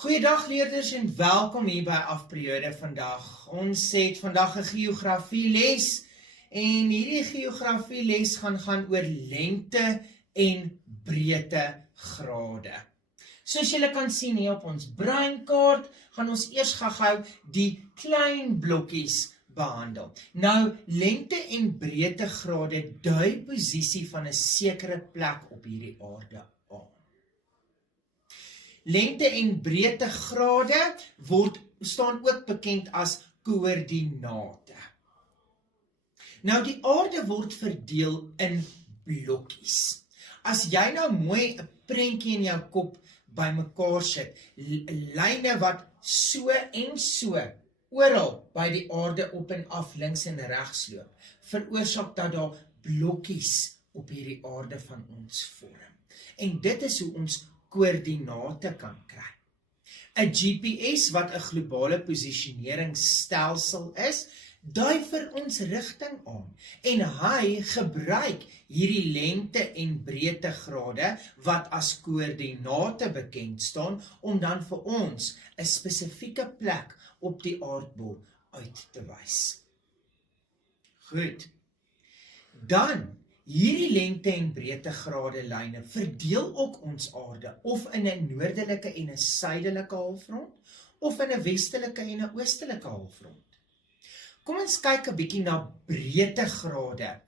Goeiedag leerders en welkom hier by Afperiode vandag. Ons het vandag 'n geografie-les en hierdie geografie-les gaan oor lengte en breedtegrade. Soos julle kan sien hier op ons breinkaart, gaan ons eers gou die klein blokkies behandel. Nou, lengte en breedtegrade dui posisie van 'n sekere plek op hierdie aarde aan. Lengte en breedtegrade staan ook bekend as koördinate. Nou, die aarde word verdeel in blokkies. As jy nou mooi 'n prentjie in jou kop bymekaar sit, lyne wat so en so oral by die aarde op en af, links en regs loop, veroorsaak dat daar blokkies op hierdie aarde van ons vorm. En dit is hoe ons koördinate kan kry. 'n GPS wat 'n globale posisioneringsstelsel is, dui vir ons rigting aan en hy gebruik hierdie lengte en breedtegrade wat as koördinate bekend staan om dan vir ons 'n spesifieke plek op die aardbol uit te wys. Goed. Dan hierdie lengte en breedtegrade lyne verdeel ook ons aarde of in 'n noordelike en 'n suidelike halfrond of in 'n westelike en 'n oostelike halfrond. Kom ons kyk 'n bietjie na breedtegrade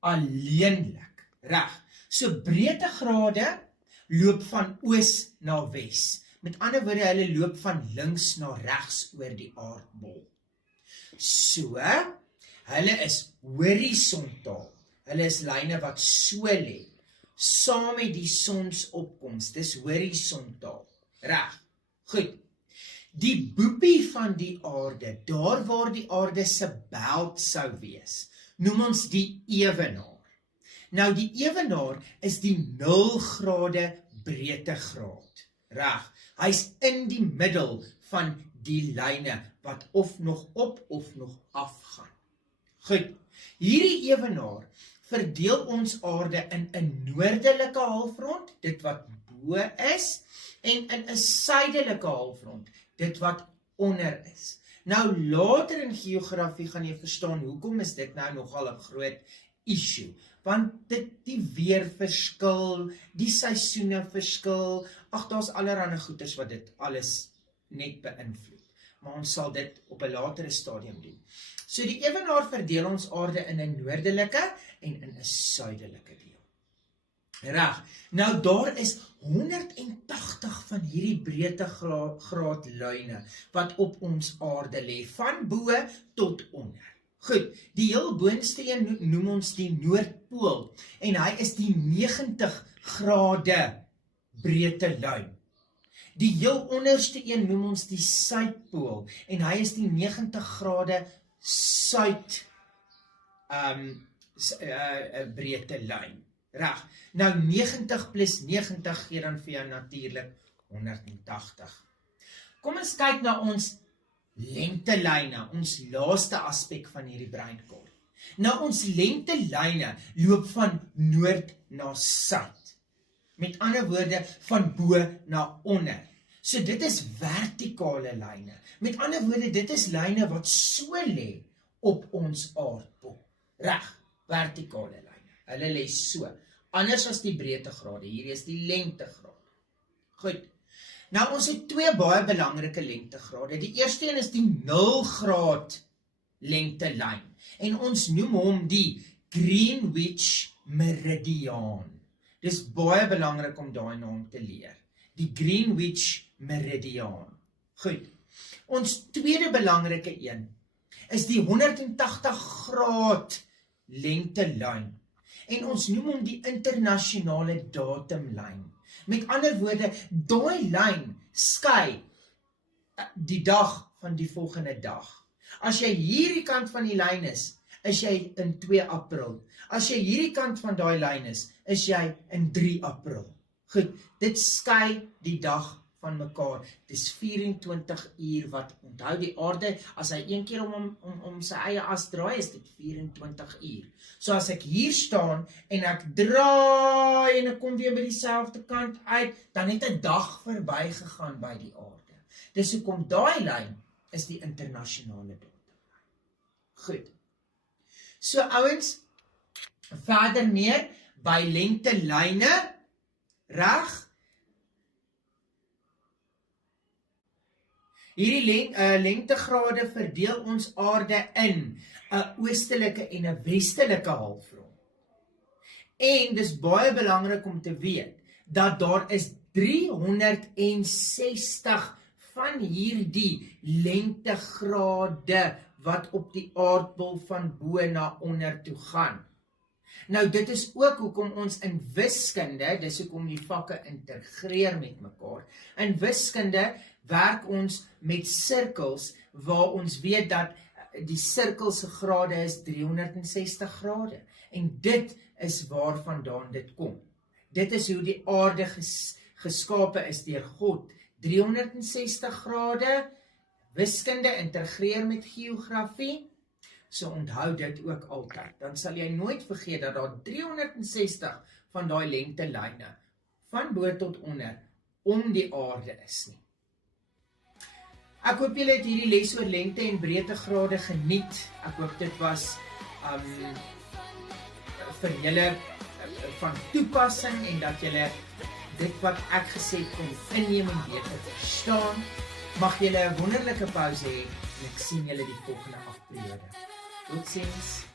alleenlik. Reg. So breedtegrade loop van oos na wes. Met ander woorde, hulle loop van links na regs oor die aardbol. So, hulle is horisontaal. Hulle is lyne wat so lê, saam met die sonsopkoms, dis horisontaal. Reg, goed. Die boepie van die aarde, daar waar die aarde se belt sou wees, noem ons die ewenaar. Nou die ewenaar is die 0 grade breedtegraad. Reg, hy's in die middel van die lyne wat of nog op of nog af gaan. Goed, hierdie ewenaar verdeel ons aarde in 'n noordelike halfrond, dit wat bo is, en in 'n suidelike halfrond, dit wat onder is. Nou later in geografie gaan jy verstaan hoekom is dit nou nogal 'n groot issue, want die weer verskil, die seisoene verskil, daar's allerlei goeters wat dit alles net beïnvloed. Maar ons sal dit op 'n latere stadium doen. So die ewenaar verdeel ons aarde in 'n noordelike en in 'n suidelike deel. Reg, nou daar is 180 van hierdie breedtegraad lyne wat op ons aarde lê, van bo tot onder. Goed, die heel boonste een noem ons die Noordpool en hy is die 90 grade breedte lyn. Die heel onderste een noem ons die Suidpool en hy is die 90 grade suid breedte lyn. Reg. Nou 90 plus 90 gee dan vir jou natuurlik 180. Kom ons kyk na ons lengtelyne, ons laaste aspek van hierdie breinkaart. Nou ons lengtelyne loop van noord na suid. Met ander woorde, van bo na onder. So dit is vertikale lyne. Met ander woorde, dit is lyne wat so lê op ons aardbol. Reg, vertikale lyne. Hulle lê so. Anders as die breedtegrade. Hier is die lengtegrade. Goed. Nou ons het twee baie belangrike lengtegrade. Die eerste een is die 0 graad lengtelyn. En ons noem hom die Greenwich Meridiaan. Dis baie belangrik om daai naam te leer. Die Greenwich Meridiaan. Goed. Ons tweede belangrike een is die 180 graad lengtelyn. En ons noem hom die internasionale datumlyn. Met ander woorde, daai lyn skei die dag van die volgende dag. As jy hierdie kant van die lyn is jy in 2 April. As jy hierdie kant van daai lyn is jy in 3 April. Goed, dit skei die dag van mekaar. Dis 24 uur wat onthou die aarde, as hy een keer om sy eie as draai, is dit 24 uur. So as ek hier staan en ek draai en ek kom weer by dieselfde kant uit, dan het 'n dag verby gegaan by die aarde. Dis hoekom daai lyn is die internasionale datumlyn. Goed. So ouens, verder meer by lengtelyne, reg? Hierdie lengtegrade verdeel ons aarde in 'n oostelike en 'n westelike halfrond. En dis baie belangrik om te weet dat daar is 360 van hierdie lengtegrade wat op die aardbol van bo na onder toe gaan. Nou dit is ook hoekom ons in wiskunde, dis hoekom die vakke integreer met mekaar. In wiskunde werk ons met sirkels waar ons weet dat die sirkel se grade is 360 grade. En dit is waarvandaan dit kom. Dit is hoe die aarde geskape is deur God. 360 grade, wiskunde integreer met geografie. So onthou dit ook altyd. Dan sal jy nooit vergeet dat daar 360 van daai lengtelyne van bo tot onder om die aarde is nie. Ek hoop julle het hierdie les oor lengte en breedtegrade geniet. Ek hoop dit was vir julle van toepassing en dat julle dit wat ek gesê het kon inneem en beter verstaan. Mag julle 'n wonderlike pouse hê en ek sien julle die volgende afperiode. Totsiens.